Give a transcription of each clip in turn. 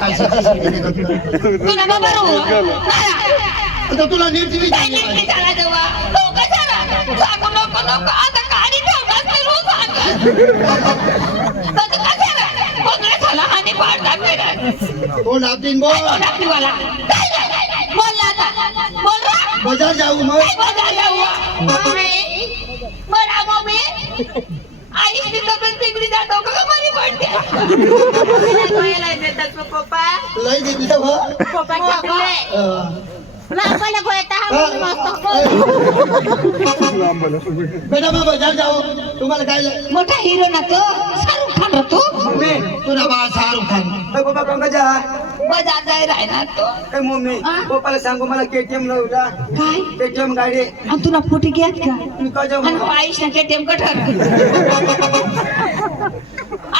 काय शिकली तुला बाबा आता तुला नीट नीट त्याला जेव्हा लोक सांगू नको नको आता गाडी ठेवतात ते रोज झाला आणि पाडता फिरत कोण आपलीन बोल बोल आता बोल बाजार जाऊ मग बाजार जाऊ बरं मम्मी आईची तब्येत बिघडी जातो का बरी पडते पप्पा लय दिलं हो पप्पा बेटा मग बाजार जाऊ तुम्हाला काय मोठा हिरो ना तो शाहरुख खान राहतो मम्मी तुला बा शाहरुख खान पप्पा कोणता जा बाजार जाय राहणार तो मम्मी पप्पाला सांगू मला केटीएम नव्हता काय केटीएम गाडी आणि तुला फोटो घेत का मी काय जाऊ आणि आईश ना केटीएम कठर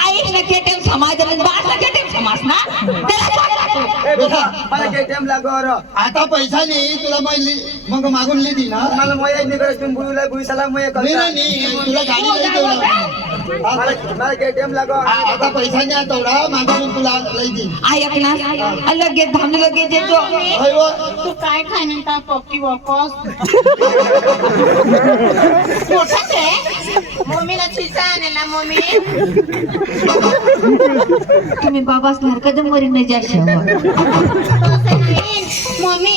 आईश ना केटीएम समाज बास ना केटीएम समाज ना बेटा मला केटीएम लागवर आता पैसा नाही तुला मग मागून लिहिली ना मला मोया नाही करत तुम्ही बुईला बुईसाला मोया नाही करता नाही तुला गाडी नाही तेवढा मला केटीएम लागवर आता पैसा नाही तेवढा मागून तुला लई दे ऐक ना लगेच थांबले लगेच येतो तू काय खाणे का पक्की वापस मम्मीला चिसा आणे ना मम्मी तुम्ही बाबाच सारखं मरी नाही जास्त मम्मी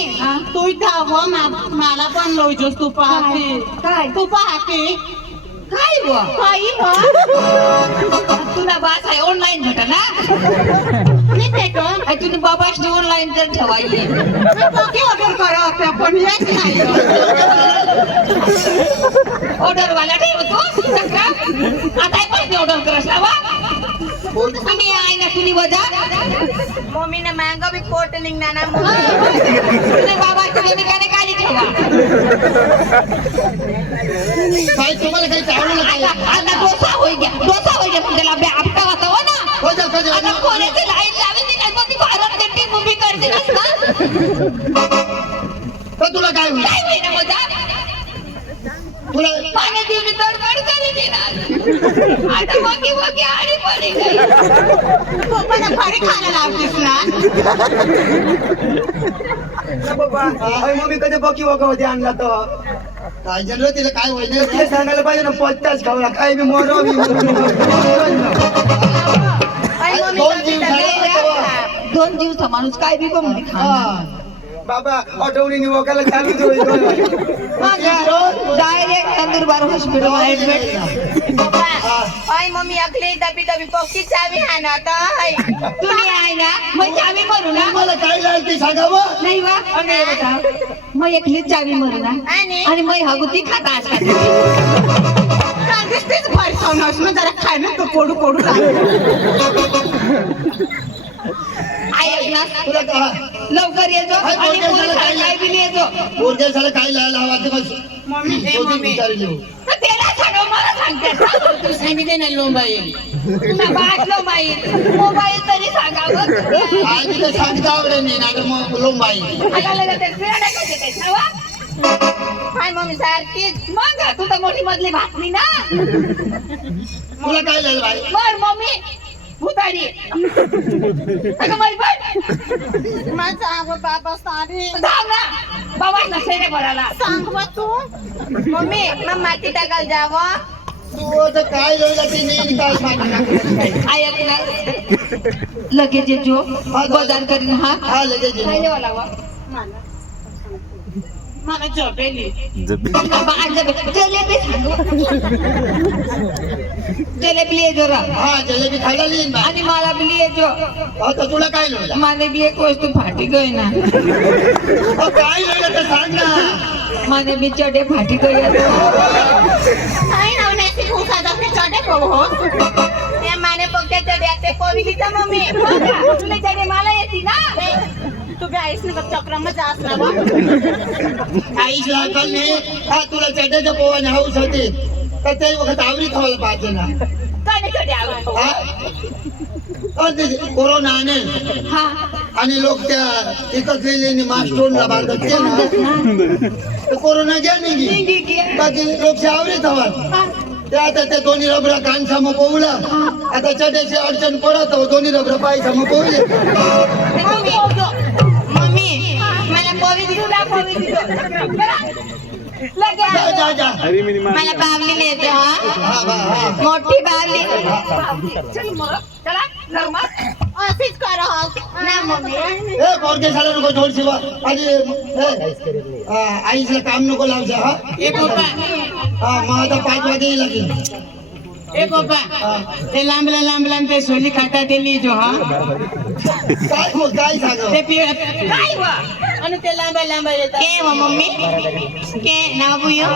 तू धाव मला पण लोजोस तू पाहते काय तू पाहते काय बुवा काही तुला बास आहे ऑनलाईन भेटा ना पण तुम्ही बाबाशी ऑनलाईन तर ठेवायचे पक्की ऑर्डर करा पण येत नाही ऑर्डर वाला ठेवतो आता पण ऑर्डर करस लावा तुम्ही आहे ना कुणी वजा मम्मी ना महंगा भी कोट निघणार ना तुम्ही बाबाची ठिकाणी काली ठेवा काय तुम्हाला काही चावलं काय आता डोसा होई घ्या पण त्याला आपटा वाचा हो ना आता कोणाची लाईन लावी ती काय कोणती भारत कट्टी मूवी करते ना तर तुला काय होईल काय होईना वजा तुला पाणी देऊन तडतड करी देणार आता मगी आडी पडी गई पप्पाला फारी खायला लावतेस ना पप्पा मम्मी कधी बकी वका होती आणला तो काय जनरल तिला काय होईल ते सांगायला पाहिजे ना पत्ताच खावला काय बी मोरो बी दोन दिवस माणूस काय बी बघून खा बाबा ऑटोवणी वकाला चालूच होईल डायरेक्ट नंदुरबार हॉस्पिटल ऍडमिट आई मम्मी अगली दबी दबी पक्की चावी हाना ताई तुम्ही आहे ना मग चावी मरू ना मला काय लागेल ते सांगावं नाही वा मग एकलीच चावी मरू ना आणि मग हगुती खाता तेच फार खाऊन असणं जरा खाणं तो कोडू कोडू ऐक ना तुला का लवकर येतो आणि काय बी येतो पोरग्या झालं काय लायला हवा ते बस मम्मी विचारली त्याला सांगा मला सांगते तू सांगितले ना मोबाईल तुला वाटलं बाई मोबाईल तरी सांगावं काय तिथं सांगता आवडे नाही ना मग लोंबाई हाय मम्मी सारखीच मग तू तर मोठी मधली भाकरी ना तुला काय लागलं बाई बर मम्मी भुताडी अगं बाई पण माझा आवड बाबा सारी जाऊ ना बाबा नसेल बोलायला सांग बा तू मम्मी मग माती टाकायला जावं तू आता काय लागलं ते नाही काय सांगणार ऐक ना लगेच येतो बाजार करीन हा हा लगेच ये. काय द्यावं लागवा मला झोपेली जलेबी सांगू जलेबी येतो रा हा जलेबी खायला लिहिन बा आणि मला बी येतो आता तुला काय लागलं मला बी एक वस्तू फाटी गई ना काय लागलं तर सांग ना मला बी चढे फाटी गई काय नवण्याची खुसा जाते चढे हो ते माने पक्के चढे ते कोविली तर मम्मी तुला चढे मला येते ना तू गाईस ना चक्रमा जास ना बा आईच लागल नाही हा तुला चड्याच्या पोवाने हाऊस होते तर ते वखत आवरी खावायला पाहिजे ना काय नाही चढे आवडतो हा ते कोरोना आणे हा आणि लोक त्या एकच लिहिलेली मास्टोनला बांधत ते ना तर कोरोना घ्या नाही बाकी लोक आवरीत हवा ते आता ते दोन्ही रबरा कान सामो पोवला आता चढ्याची अडचण पडत हो, दोन्ही रबरा पाय सामो पोवले मम्मी मला पोवी दिसू ना पोवी जा जा जा मला बावली नेतो हा बा हा मोठी बावली अशीच कर ना मम्मी ए पोरगे शाळा नको जोड शिवा आणि आईचं काम नको लावजा हा हा मग आता 5 वाजे लागेल ए गोपा ते लांबला ते सोली खाता ते लिहिजो हा काय हो काय सांग ते काय वा आणि ते लांबा येतात के वो मम्मी के ना बुयो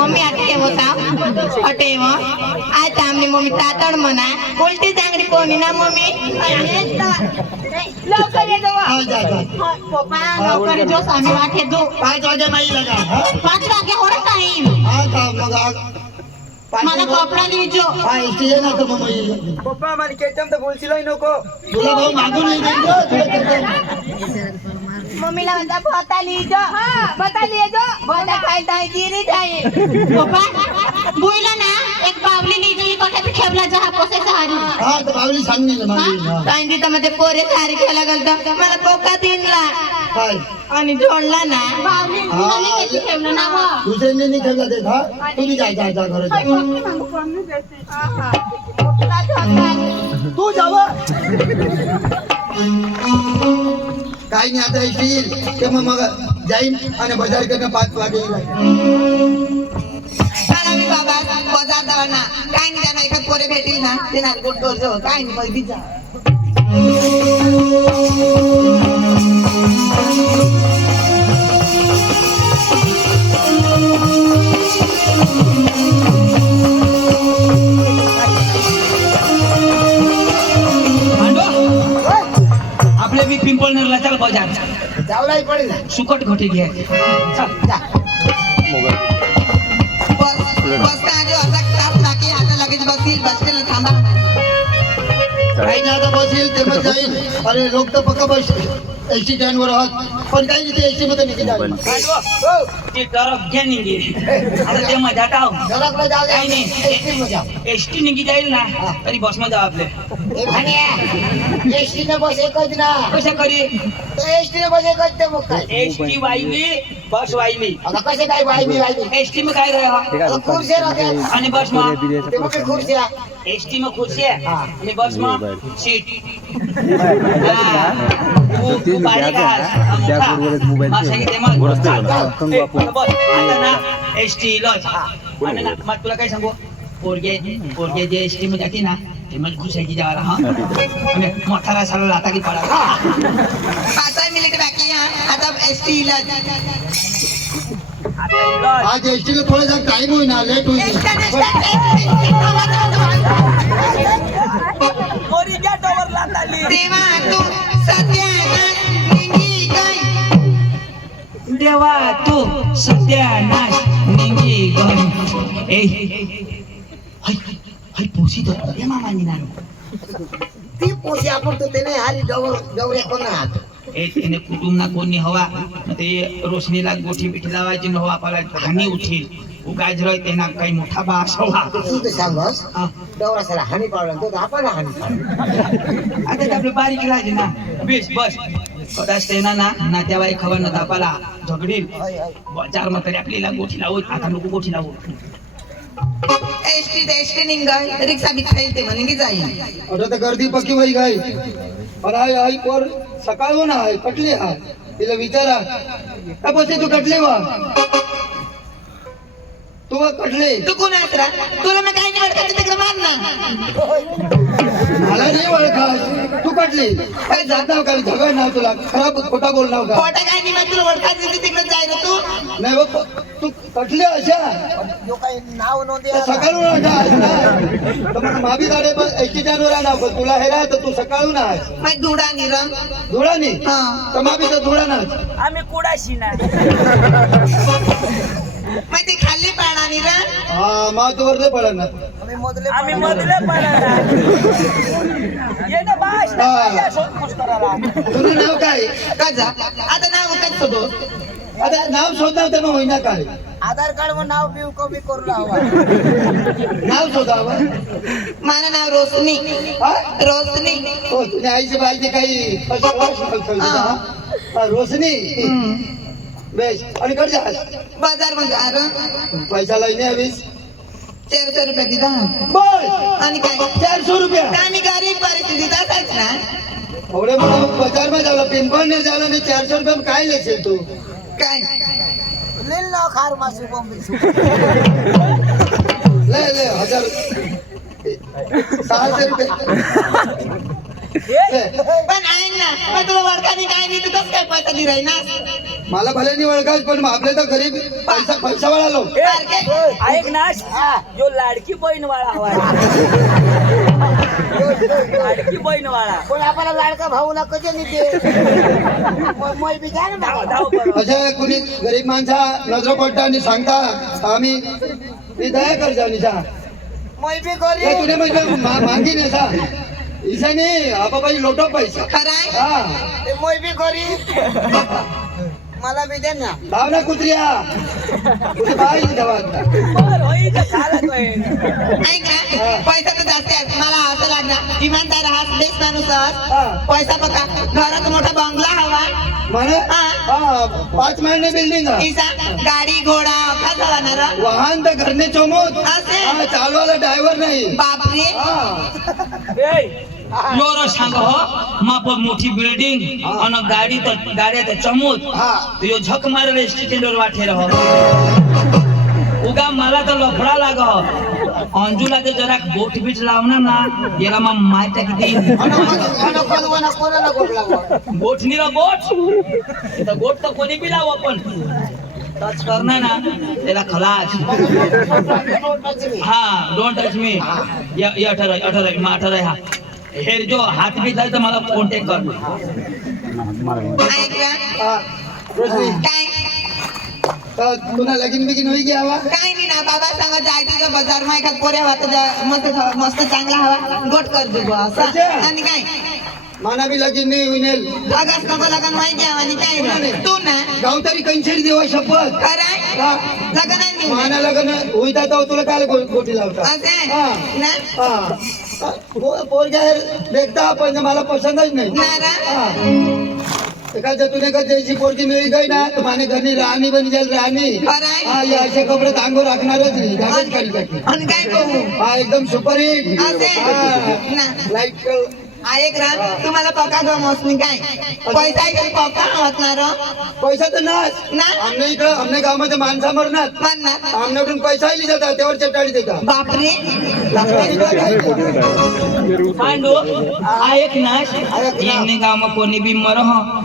मम्मी आता के होता अटे वो आज आमनी मम्मी तातड म्हणा उलटी चांगली कोणी ना मम्मी लवकर ये जावा हा जा जा पप्पा लवकर जो आम्ही वाटे दो 5 वाजे नाही लगा हा 5 वागे हो टाइम हा का मग मला कपडा लिहिजो हा इथे ये ना तर मग ये. पप्पा मला केचम तर बोलशील नको तुला भाऊ मागून नाही देईन गं, तुला केचम. मम्मीला म्हणता बता लिहिजो बता लिहिजो बता खायता गिरी जाई पप्पा बोला ना एक बावली लिहिजो कोठे पे ठेवला जहा पोसे सारी हा तर बावली सांगली ना मागली हा. कांदी तर मध्ये पोरे सारी खेळा घालता मला पोका दिनला काय आणि जोडला ना बावली हा, ठेवलं ना मग दुसऱ्यांनी नाही ठेवला देत हा तुम्ही जा जा जा घरात जा. तू जावा काय नाही आता येईल ते मग जाईन आणि बाजार करणं 5 वाजे येईल. चला मी बाबा बाजार दवाना काय नाही जाणार एखाद पोरे भेटेल ना ते ना गुड करजो काय नाही पैदी जा आपले बी पिंपळ नरला चल बाजार जावलाही पडेल सुकट घोटे घ्यायचे चल जा बस का आधी असा ताप नाकी आता लगेच बसतील बसतील थांबा काही नाही आता बसेल ते मग जाईल अरे लोक तर पक्का बस एसटी स्टँडवर आहात पण काही नाही ते एसटी मध्ये निघे जाईल ते तरफ घ्या निघे आता ते मजा टाव काही नाही एसटी निघी जाईल ना तरी बस मध्ये जाऊ आपले एसटी ने बस एकच ना कसं करी एसटी ने बस एकच ते मग काय एसटी वाहिली बस वाहिली आता कसे काय वाहिली एसटी में काय रहा खुर्च्या राहत्या आणि बस में ते मग खुर्च्या एसटी में खुर्ची आहे आणि बस में सीट एसटी लॉज आणि ना मग तुला काय सांगू पोरगे जे एसटी मध्ये जाते ना ते मला खुशायची जायला हा आणि मोठाला साला आता की पडा 5 मिनिट बाकी आहे आता एसटी ला आज एसटी ला थोडासा टाइम होईल ना लेट होईल देवा तू सत्यानाश निघी गई देवा तू सत्यानाश निघी गई ए हाय हाय पोसी तो ए मामा निनानो ती पोशी आपण तो त्याने हारी जवळ कोण आहात ए तेने कुटुंब ना कोणी हवा ते रोशनीला गोठी बिठी लावायची न हवा आपला हानी उठील उगाज रय तेना काही मोठा बास हवा तू ते सांगस दौरासाला हानी पाडला तो आपण हानी पाडला आता ते आपले बारीक राहिले ना बेस बस कदाच तेना ना नात्यावाई खबर न तापाला झगडील चार मग तरी आपल्याला गोठी लावू आता नको गोठी लावू एसटी निघाय रिक्षा बिक्षा येते म्हणे जाईल आता तर गर्दी पक्की वही गई और आई पर सकाळ हो ना आहे कटले हा तिला विचारा बसे तू कटले वा तू कटले तू कोण असरा तुला मी काही नाही वाटत तिकडे मार ना मला नाही ओळखास तू कटली काय जात नाव काय झगड नाव तुला खराब खोटा बोल नाव का खोटा काही नाही माहिती तुला ओळखायचं तिकडे जायला तू नाही बघ तू कटले अशा नाव नोंदी सकाळून तर मग माबी गाडे पण 80 जानेवारी नाव पण तुला हेरा तर तू सकाळून आहेस माहिती धुडा निरंग धुळानी हा. तर माबी तर धुळानाच आम्ही कुडाशी ना माहिती खाल्ली पाळणा निरंग हा मा तो वरले पडा ना आम्ही मधले पडा ये ना बास तुझं नाव काय का जा आता नाव काय शोधो आता नाव शोधणार तर मग होईना काय आधार कार्ड वर नाव बिव कमी करू लावा नाव शोधावं. माझं नाव रोशनी. हा? रोशनी. हो तुझ्या आईची बाईची काही रोशनी बेस आणि कडे जा बाजार मध्ये पैसा लईने हवीस 400 रुपये दिला. बस आणि काय 400 रुपया काय मी गरीब परिस्थितीत असायच ना. एवढे मोठं बाजार मध्ये झालं पिंपळ नाही झालं नाही 400 रुपये काय लेशील तू काय लिल ना खार मासू बॉम्बे ले 600 रुपये ले. पण आहे ना पण तुला वडकाने काय नाही तू कसं काय पैसा दिलाय ना. मला भले नाही ओळखाच पण आपले तर गरीब पैसा वाला लोक सारखे ऐक ना जो लाडकी बहीण वाळा हवा लाडकी बहीण वाळा पण आपल्याला लाडका भाऊला कसे निघते मोय बी द्या ना बाबा. अशा कुणी गरीब माणसा नजर पडता आणि सांगता आम्ही मी दया कर जाणीचा मोय बी करी तुने म्हणजे मागी नाही सा इसा नाही आपा पाहिजे लोटो पैसा खरं आहे. हा ते मोय बी करी मला बी दे ना. धाव ना कुत्र्या कुठे पाहिजे धावात ऐक ना पैसा तर जास्त आहे मला असं लागणार इमानदार आहात बेस्ट माणूस आहात. हा पैसा बघा घरात मोठा बंगला हवा म्हणे हा 5 महिने बिल्डिंग इसा गाडी घोडा अखा जाणार वाहन तर घरने चोमोत असे हा चालवायला ड्रायव्हर नाही बापरे. हा योर सांग हो माप मोठी बिल्डिंग आणि गाड्या तर चमूत हा तो यो झक मारे स्टेशनवर वाठे रहो उगा मला तर लफडा लाग अंजूला ते जरा गोठ बीच लावणार ना याला मग माहिती किती कोणाला गोड लागवा गोठ निरा गोठ इथं गोठ तर कोणी बी लाव आपण टच करणार ना त्याला खलास हा डोंट टच मी या 18 हा हेर जो हात बी जाय तर मला कॉन्टॅक्ट कर ऐक ना हा रोशनी काय तर तुला लगीन बिगीन होई गया हवा काय नाही ना बाबा सांगा जायचं बाजार मा एखाद पोऱ्या हवा मस्त चांगला हवा गोट कर दू असं आणि काय माना बी लगीन नाही होईल अगस नको लगन माहिती आहे आणि काय रे? तू ना गाव तरी कंचेरी देवा शपथ कराय हा. लगन आहे मी. माना लग्न होईता तर तुला काय गोटी लावता असं आहे? हा. ना हा पोरगा देखता पण मला पसंतच नाही नारा हा एखाद्या तुने का जैसी पोरगी मिळी गई ना तर माने घरनी राहणी बनी जाईल राहणी कराय हा या असे कपडे अंगो राखणारच नाही गाडीच काढी टाकली आणि काय करू हा एकदम सुपर हिट असे ना लाईट ऐक ना तुम्हाला पका गमोस मी काय पैसा आहे पका होतणार पैसा तर नाच ना आमने इकडं आमने गावामध्ये माणसा मरणार म्हणणार आमच्याकडून पैसा आली जातात त्यावर चटाळी देतात बापरे पांडू ऐक ना येणे गाव में कोणी बी मर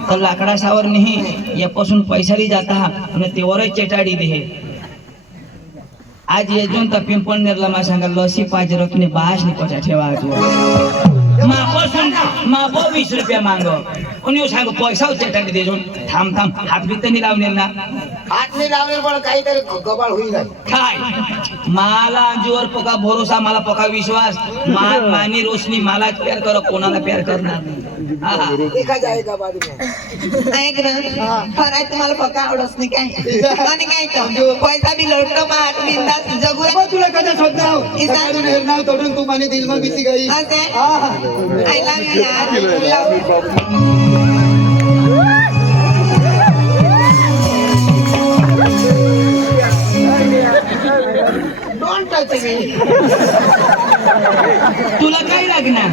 तर लाकडा सावर नाही यापासून पैसा ली जाता आणि तेवरच चेटाडी दे आज येजून तर पिंपळ नेरला मा सांगा लसी पाहिजे रखने बास नि पचा ठेवा मापो 20 रुपया मांगो उन्हें सांगो पैसा चेटाडी दे थांब हात बी तनी लावणे ना हात नाही लावले पण काहीतरी गबाळ होईल काय मला अंजूवर पका भरोसा मला पका विश्वास मानी रोशनी मला प्यार कर कोणाला प्यार करणार नाही देखा जाएगा बाद में ऐक ना खरं तुम्हाला पका आवडत नाही काय आणि काय तर पैसा बी लढतो मात बिंदास जगू बाबा तुला कधी शोधनाव हेरनाव तोडून तू माने दिल मग बिसी गई असे हा आय लव्ह यू यार डोंट टच मी तुला काय लागणार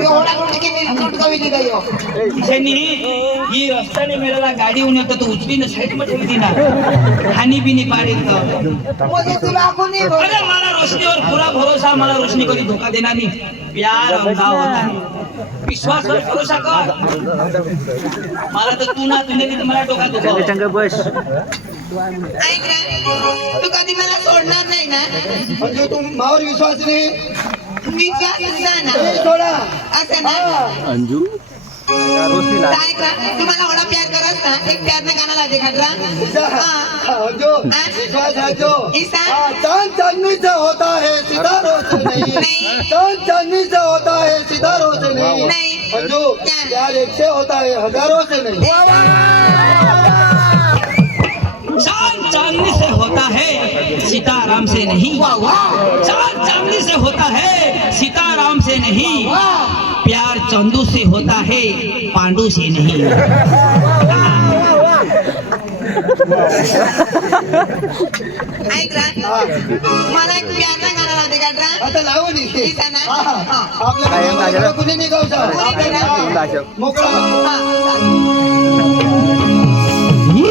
एवढा कुठे की मी सूट कविली गयो शनी ही रस्त्याने मिळाला गाडी होऊन येतं तर उचली ना साईड मध्ये ठेवली ना हानी बिनी पाडेल तर म्हणजे तुला आपण नाही अरे मला रोशनीवर पुरा भरोसा मला रोशनी कधी धोका देणार नाही प्यार अंधा होता विश्वास वर भरोसा कर मला तर तू ना तुने तर मला डोका दुखव ऐक ना तू कधी मला सोडणार नाही ना म्हणजे तू मावर विश्वास नाही विश्वास तुझा ना सोडा असं ना अंजू ऐक ना तुम्हाला एवढा प्यार करत ना एक प्यार ने गाणं लावते खाटरा जो विश्वास है जो ईसा चांद चांदनी से होता है सितारों से नहीं नहीं। चांद चांदनी से होता है सितारों से नहीं नहीं। अंजू क्या? प्यार एक से होता है हजारों से नहीं चांद चांदनी से होता है सीताराम से नहीं, चांद चांदनी से होता है सीताराम से नहीं, प्यार चंदू से होता है पांडु से नहीं। ऐक रा, मला एक प्यारला गाणं लावते का रा? आता लावू नी ठीक आहे ना? हा. आपल्या गावाला कुणी नाही गावचा कोणी नाही गावचा. मोकळा हा, चालेल.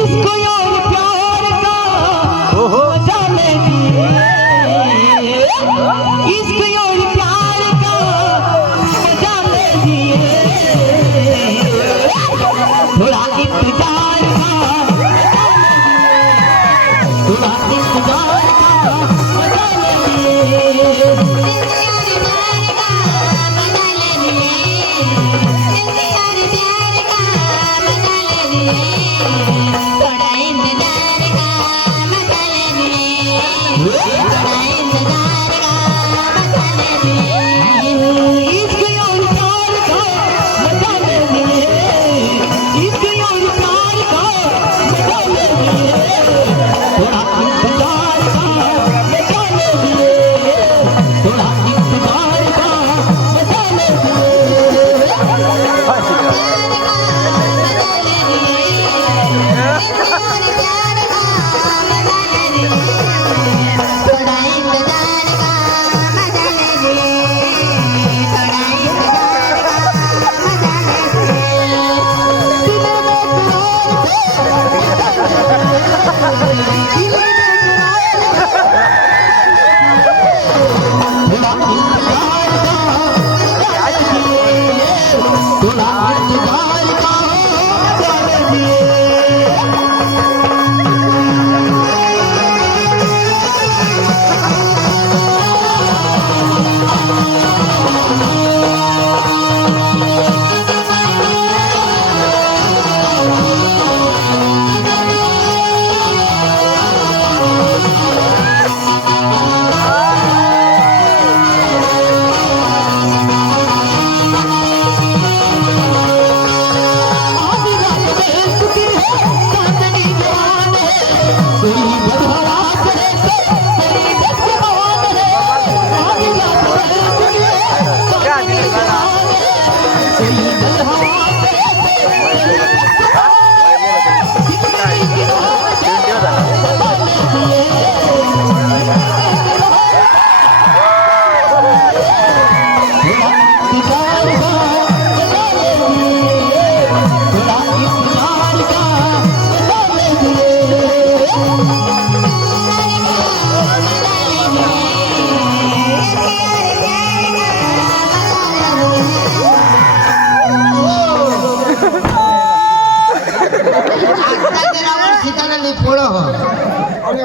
इसको यार प्यार का मजा लेगी, इसको यार प्यार का मजा लेगी, थोड़ा इंतजार का, थोड़ा इंतजार का मजा लेगी।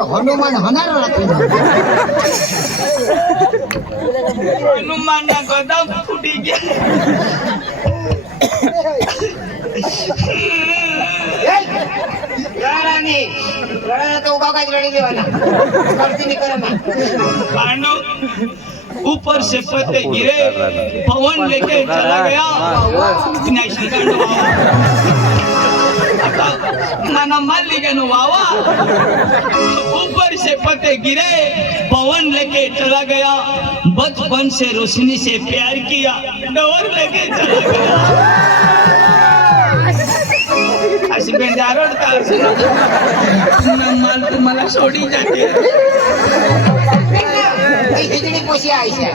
हनुमान होणार हनुमान ना गदा फुटी गया। पांडु ऊपर से पत्ते गिरे, पवन लेके चला गया। नाना मान लिया वावा, ऊपर से पत्ते गिरे, पवन लेके चला गया। बचपन से रोशनी से प्यार किया, डोर लेके चला गया। अशी बेंजारड माल तुम्हाला सोडी जाते। खिचडी पोशी आयशा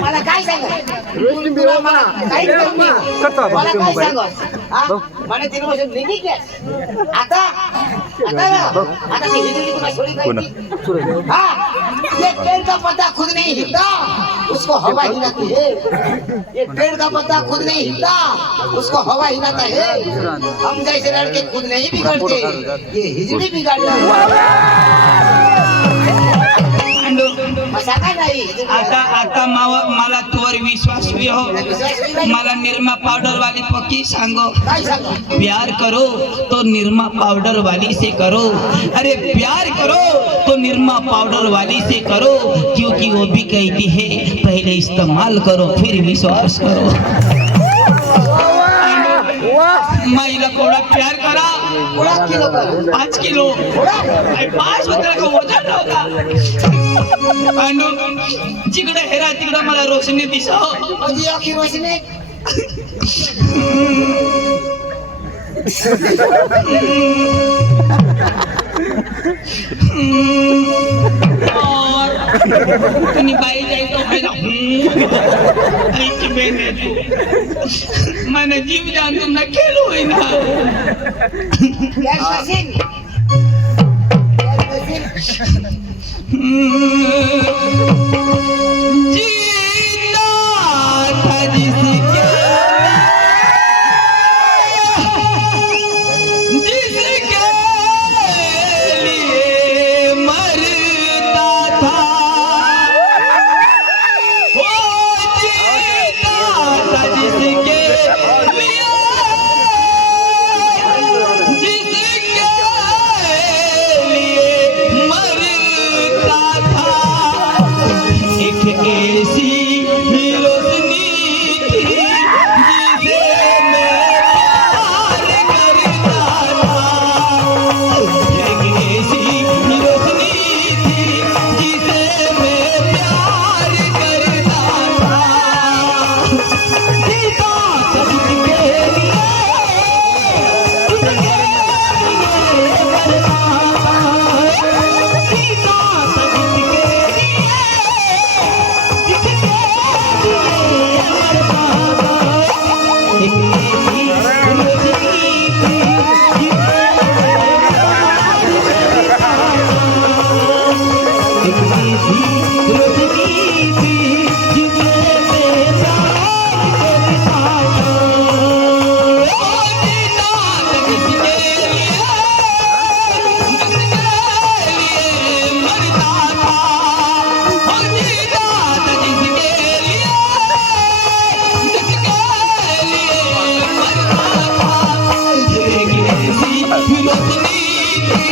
मला काय सांग मला काय सांग मला 3 वर्ष निघी क्या आता आता मी खिचडी तुला सोडी पाहिजे। हाँ ये पेड़ का पत्ता खुद नहीं हिलता उसको हवा हिलाती है, ये पेड़ का पत्ता खुद नहीं हिलता उसको हवा हिलाता है। हम जैसे लड़के खुद नहीं बिगड़ते, ये हिजड़ी बिगाड़ता आता आता मला तुवर विश्वास भी हो। मला निरमा पाउडर वाली पक्की सांगो, प्यार करो तो निरमा पाउडर वाली से करो। अरे प्यार करो तो निरमा पाउडर वाली से करो, क्योंकि वो भी कहती है पहले इस्तेमाल करो फिर विश्वास करो। माईला कोड़ा प्यार करा कोड़ा किलो कर 5 किलो कोड़ा 5 होता का वजन होता पांडू जिकडे हेरा तिकडे मला रोशनी दिसव अजी आखी रोशनी और तुम्ही बाई जायचं व्हायला बेन आहे तू મને જીવ જાન તમને ખેલું હોય ના यार शशीन जीना था जिसके लिए मरता था वो जीता था जिसके लिए मरता था एक ऐसी रोशनी थी जिसे मैं प्यार करता था एक ऐसी रोशनी थी जिसे मैं प्यार करता था जीता सबके लिए तुझके लिए मरता था जीता सबके लिए तुझके लिए मरता था एक ऐसी रोशनी थी जिसे एक ऐसी रोशनी थी जिसे मैं प्यार करता था जीता जिसके लिए मरता था जीता जिसके लिए मरता था एक ऐसी रोशनी थी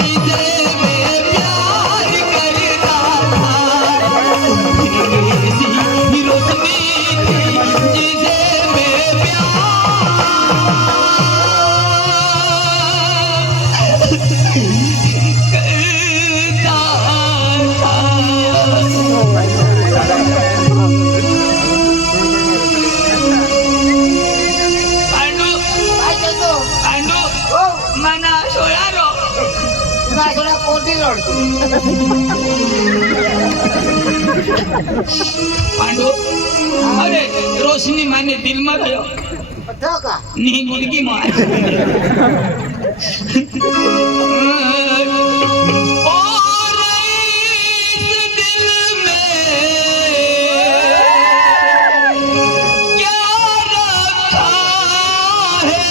जिसे मैं प्यार करता था एक ऐसी रोशनी थी जिसे मैं पांडू काय करतो पांडू हो मना सोळारो तुला थोडा कोटी लोडतो पांडू अरे रोशनी माने दिल में गयो तो का नी गुडगी मार और इस दिल में क्या रखा है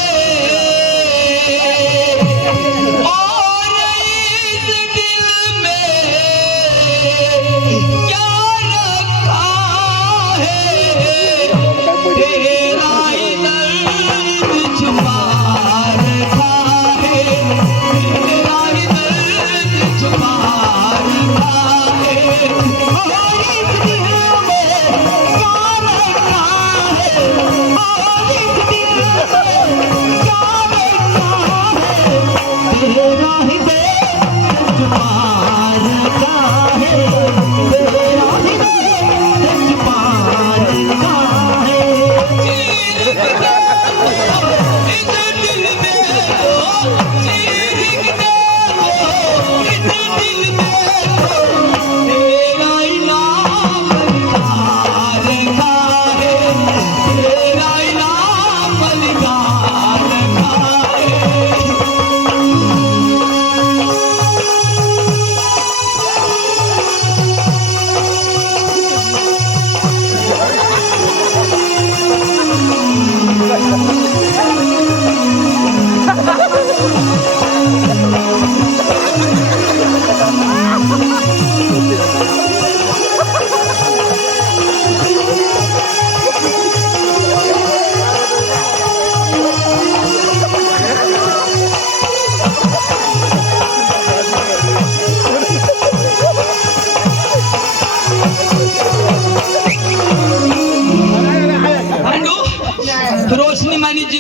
और इस दिल में क्या रखा है तेरा ही दर्द छुपा रखा है तेरा ही दर्द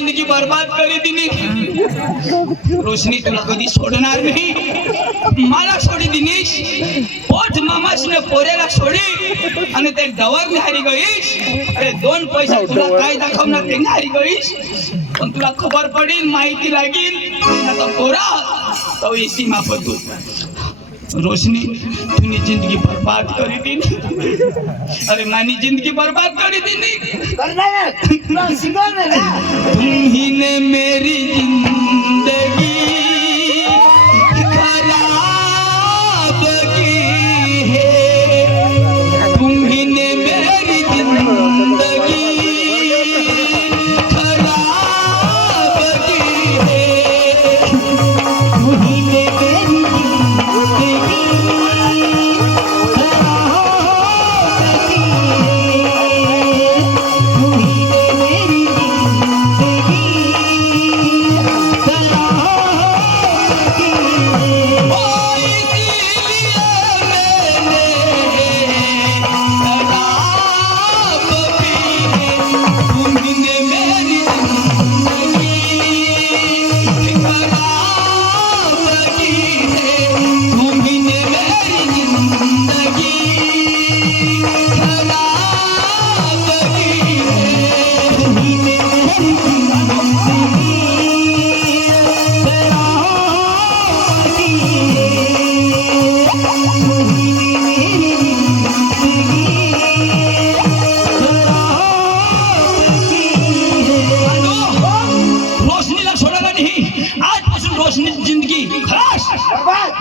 जिंदगी बर्बाद करी दिली रोशनी तुला कधी सोडणार नाही मला सोडी दिनीश पोट मामासने पोरेला सोडी आणि ते डवर हारी गईस अरे 2 पैसा तुला काय दाखवणार ते हारी गईस पण तुला खबर पडेल माहिती लागेल आता पोरा तो एसी माफतू रोशनी तूने जिंदगी बर्बाद करी दी अरे मानी जिंदगी बर्बाद करी दी करना है तुला शिकवणार ना तुम्ही ने मेरी जिंदगी खराब की है तुम्ही ने मेरी जिंदगी खराब की है तुम्ही ने मेरी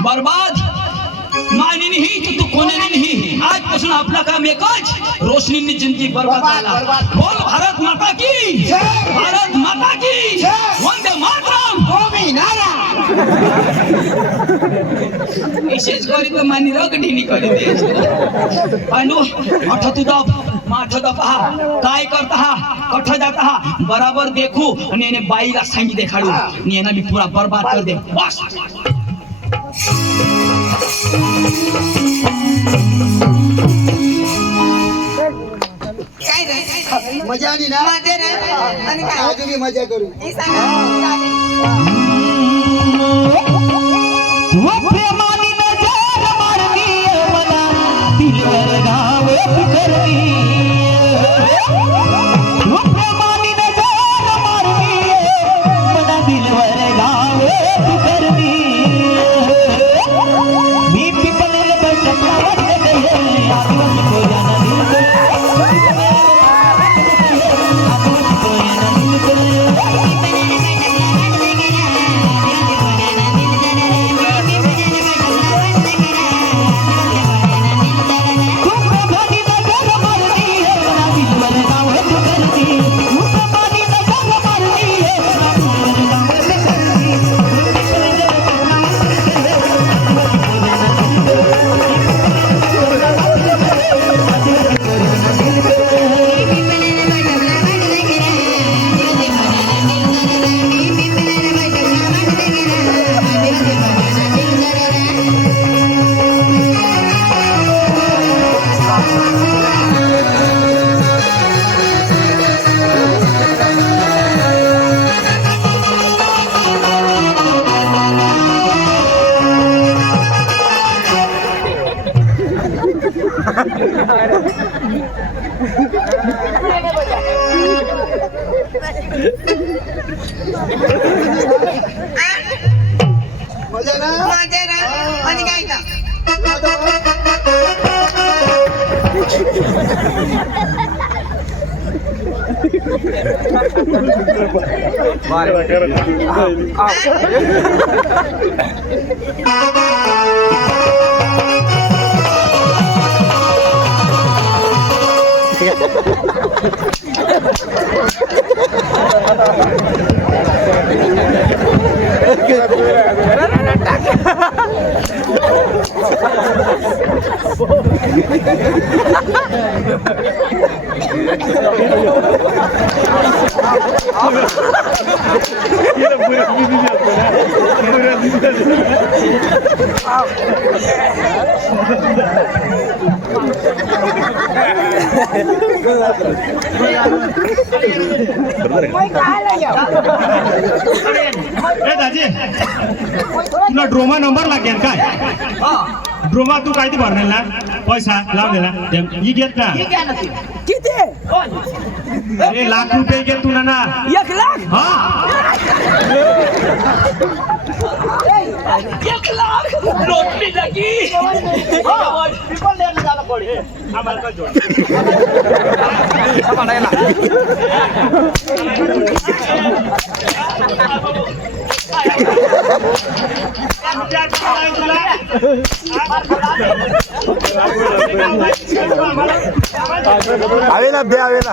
बर्बाद मानी नहीं तो तू कोने नहीं आजपासून आपला काम एकच रोशनीने जिंदगी बर्बाद झाला बोल भारत माता की भारत माता की वंदे मातरम गोमी नारा विशेष करी तो मानी रगडीनी करी दे अनु अठ तू दब माठ दपहा काय करता हा कठ जाता हा बराबर देखू आणि याने बाईला सांगी देखाडू आणि यांना मी पुरा बर्बाद कर दे बस काय रे मजा आली ना मजा रे आणि काय आज मी मजा करू हे सांगा चालेल वो प्रेमानी नजर मारनी मला दिलवर गाव करनी वो प्रेमानी नजर मारनी मला दिलवर गाव करनी मी पिपलेल बैठका गए आदिवासी को जाना दिल को आदिवासी को जाना दिल को मजा ना मजा रे आणि काय का Ah! ए दाजी तुला ड्रोमा नंबर लागेल काय ड्रोमा तू काय ते भरणार ना पैसा लावलेला ही घेत ना किती अरे लाख रुपये घे तुला ना 1 लाख हा 1 लाख लोटली लगी आम्हाला काय जोड आवेला बे आवेला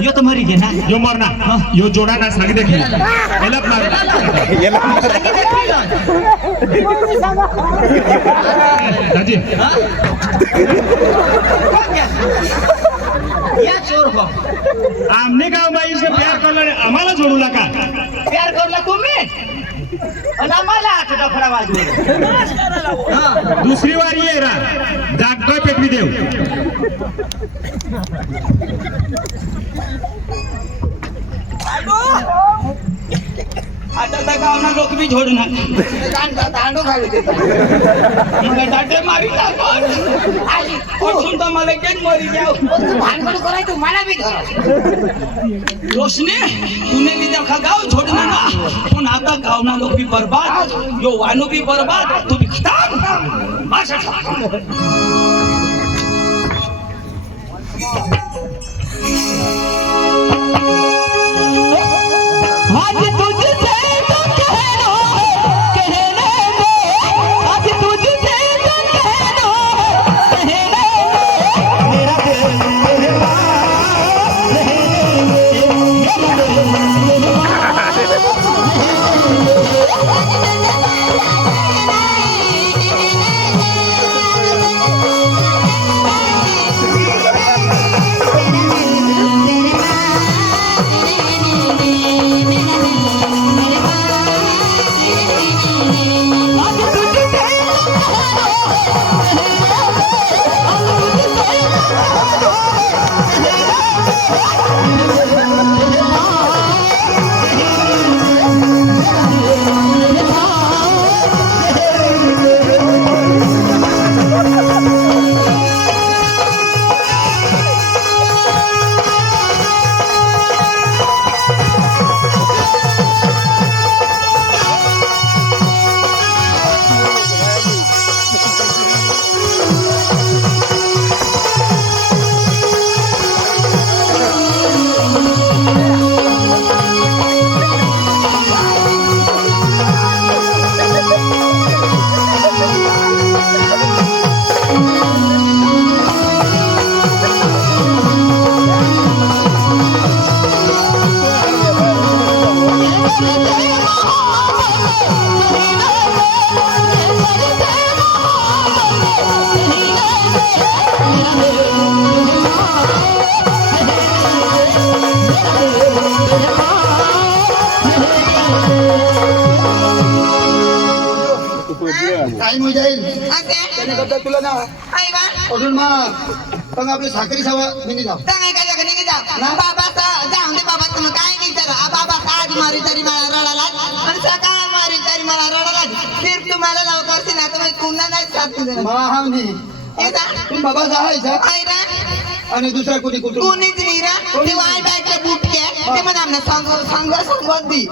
यो तो मरी ना यो मरना यो जोडा ना सांगितलं की याला दाजी या चोर हो आमने गाव बाई से प्यार करला आम्हाला जोडू नका प्यार करला तुम्ही आणि आम्हाला आठ डफरा वाजवले दुसरी वारी ये रा जागबाय पेटवी देव आता त्या गावना लोक बी झोडू ना दांडू घालू देतात मला डाटे मारी तर मला केच मरी जाऊ भानगड करायचं मला बी धरा रोशनी तूने भी देखा गाव छोड़ना ना पण आता गावना लोग भी बर्बाद यो वानो भी बर्बाद तू भी खत्म माशा आज तुझसे तो कहना कहने दो आज तुझसे तो कहना कहने दो मेरा दिल मेरा टाइम हो जाईल त्याने तुला ना अजून मग आपली साखरी सवा निघी जाऊ तुम्हाला लवकर ना तर पुन्हा नाही साथ बाबा जायचा आणि दुसरा कोणी कुठून कोणीच नाही रा ते वाय बॅगले बुटके ते म्हणा आमने संग संगती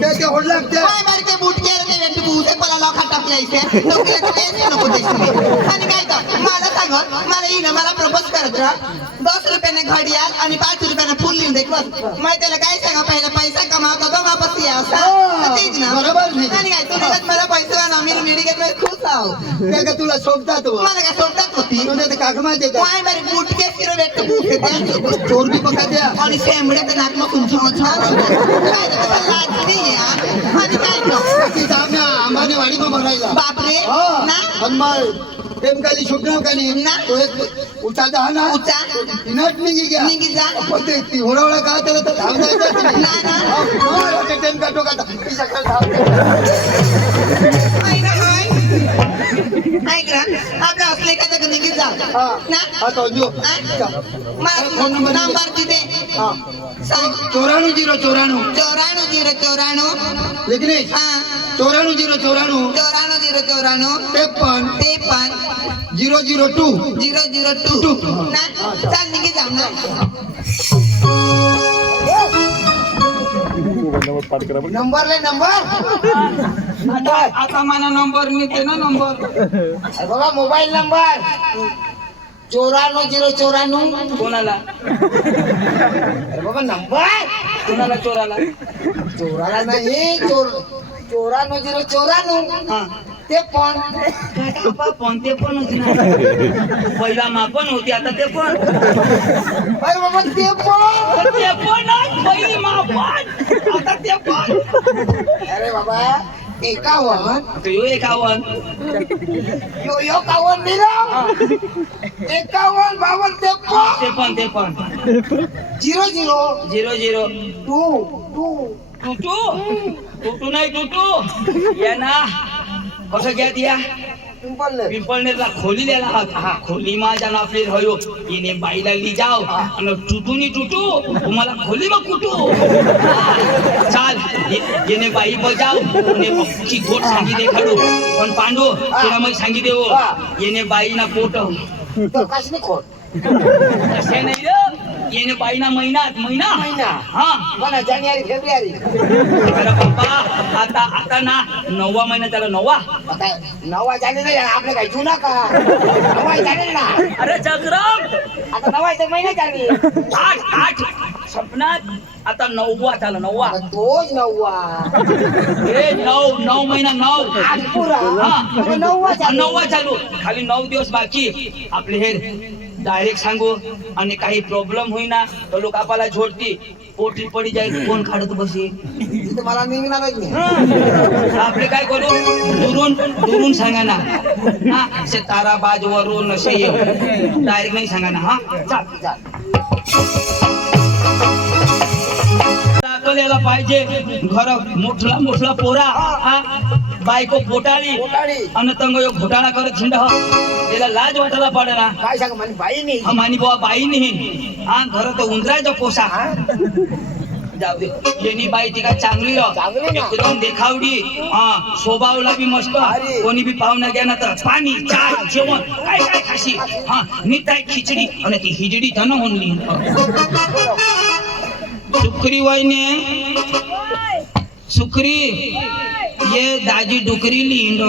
ते होड लागते वाय बॅगले बुटके ते वेट बुटे मला लोखा टाकले इथे नोकरी तेच नको देश आणि काय तर मला सांग मला हिने मला प्रपोज करत रा 10 रुपयाने घडियाळ आणि 5 रुपयाने फुल लिहून दे बस मैं त्याला काय सांगा पहिला पैसा कमावतो तो वापस या असं तेच ना बरोबर नाही आणि काय तू निघत मला पैसा ना मी मिडिकेट मध्ये खुश आहो त्या का तुला सोबतात मला काय सोडतात होती तुझ्या काका माहिती का वाय बॅग बुटके फिरो वेट बुटे चोर बी पका द्या आणि शेंबडे तर नाक नको छान काय रे कसा लाजली यार आणि काय तो ती जाम ना अंबानी वाडी को भरायला बापरे हा ना हनुमान प्रेम काली शुभनाम काली ना. तो एक उचा दहा ना उचा. इनट निघी गया निघी जा. पण ते ती होडावडा का त्याला तर धाव जायचं ना, ना. ते टेम काटो का ती सकाळ धाव ऐक ना आपलं असले का जग निघी जा हा ना हा तो जो मला फोन नंबर नंबर किती हा सांग 94 94 लिखनीस हा 94 94 53 002 002 ना चाल निघी जाऊ ना नंबर ले नंबर आता मला नंबर मिळते ना नंबर अरे बाबा मोबाईल नंबर 94 कोणाला अरे बाबा नंबर कोणाला चोराला चोराला नाही 94 हा ते पण पण ते पण होती ना पहिला मापन होती आता ते पण अरे बाबा ते पण ते पण नाही, पहिली मापन आता ते पण अरे बाबा 51 आता ह्यो 51 यो 51 दिलं 51 52 ते पण 00 2 टुटू नाही टुटू या ना कसं घ्या या पिंपळनेरला खोली द्यायला आहात खोली माझ्या नाफेर होयो येणे बाईला ली जाओ आणि टुटूनी टुटू तुम्हाला खोली मग कुटू चाल येणे बाई बजाव आणि पक्षी गोट सांगी दे खडू पण पांडू तुला मग सांगी देव येणे बाई ना पोट कसली खोट कसे नाही रे येणे बाई ना महिना हा बघा जानेवारी फेब्रुवारी अरे बाबा आता ना 9वा महिना त्याला 9वा आता 9 जानेवारी आपले काय जुना का 9 जानेवारी ना अरे जगराम आता 9 महिना झाली 8 सपनात आता 9वा झाला 9वा तोच 9 ए 9 महिना 9 आज पुरा हा 9 चालू खाली 9 दिवस बाकी आपले हे डायरेक्ट सांगू आणि काही प्रॉब्लेम होईना तर लोक आपल्याला झोडती पोटी पडी जाईल कोण काढत बसे मला निघणारच नाही आपले काय करू दुरून सांगा ना हा से ताराबाज वरून असे डायरेक्ट नाही सांगा ना हा चाल दाखवलेला पाहिजे घर मोठला पोरा हा बायको पोटाळी आणि तंग यो घोटाळा करत हिंड त्याला लाज वाटायला पडे ना काय सांग म्हणे बाई नाही हा मानी बुवा बाई नाही हा घर तर उंदरायचा पोसा जाऊ दे येणी बाई ती काय चांगली एकदम देखावडी हा स्वभावला बी मस्त कोणी बी पाहुणा घ्या ना तर पाणी चहा जेवण काय काय खाशी हा निताय खिचडी आणि ती हिजडी धन होणली सुखरी वहिनी सुखरी ये दाजी डुकरी लिंड